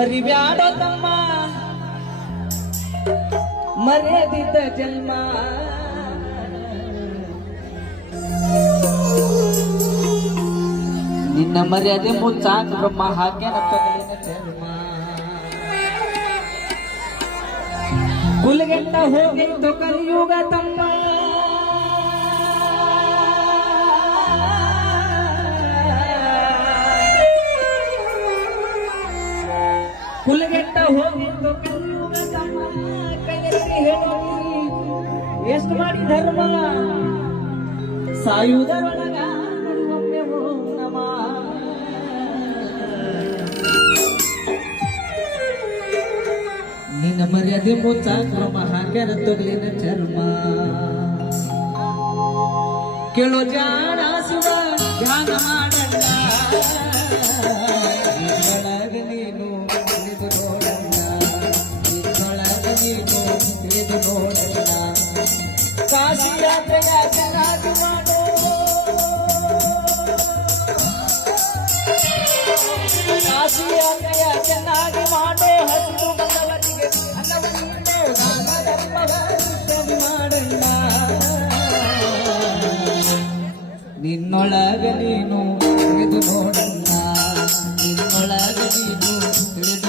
ಮರಿಬ್ಯಾಡೋ ತಮ್ಮ. ಮರ್ಯಾದಿತ ಜನ್ಮ. ನಿನ್ನ ಮರ್ಯಾದೆ ಮುಚ್ಚಾಕ ಬ್ರಹ್ಮ ತಗಲಿನ ಚರ್ಮ ಕುಲಗೆಟ್ಟ ಹೋಗಿತ್ತು ಕಲಿಯುಗ ಕಲಿಯುಗ ತಮ್ಮ ಕೈಯಲ್ಲಿ ಹೇಳಿ ಎಷ್ಟು ಮಾಡಿ ಧರ್ಮ? ಸಾಯುವುದರೊಳಗ ಒಮ್ಮೆ ನಮ ನಿನ್ನ ಮರ್ಯಾದೆ ಮುಚ್ಚಾಕ ಹಾಕ್ಯಾರ ತೊಗಲಿನ ಚರ್ಮ. ಕೇಳೋ ಜಾಣ ಧ್ಯಾನ ಮಾಡಣ್ಣ ತಿಳಿದು ನೋಡಣ್ಣ ಕಾಶಿ ಯಾತ್ರೆಯ ಚೆನ್ನಾಗಿ ಮಾಡೋ ಕಾಶಿ ಯಾತ್ರೆಯ ಚೆನ್ನಾಗಿ ಮಾಡೋ ಹತ್ತು ಬಂದವರಿಗೆ ಅನ್ನವನ್ನು ದಾನ ಧರ್ಮವ ಸುತ್ತಲಿ ಮಾಡಣ್ಣ ನಿನ್ನೊಳಗ ನೀನು ತಿಳಿದು ನೋಡಣ್ಣ ನಿನ್ನೊಳಗ ನೀನು ತಿಳಿದು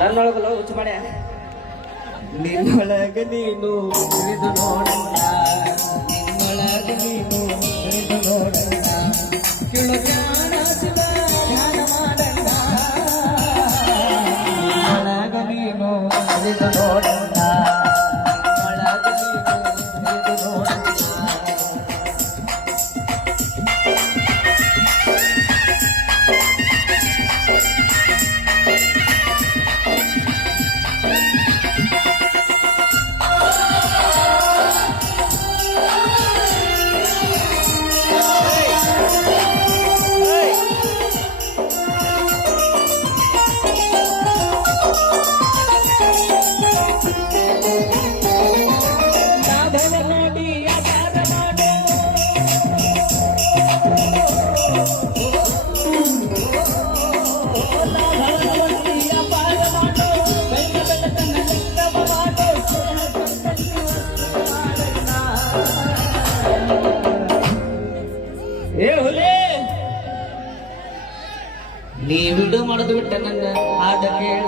ನನ್ನೊಳಗಲ್ಲ ಹುಚ್ಚು ಮಾಡ್ಯ? ನಿನ್ನೊಳಗ ನೀನು ತಿಳಿದು ನೋಡಣ್ಣ ಏ ಹುಲಿ! ನೀ ಬಿಡು ಮಾಡೋದು ಬಿಟ್ಟ ನನ್ನ ಹಾಡ ಕೇಳ.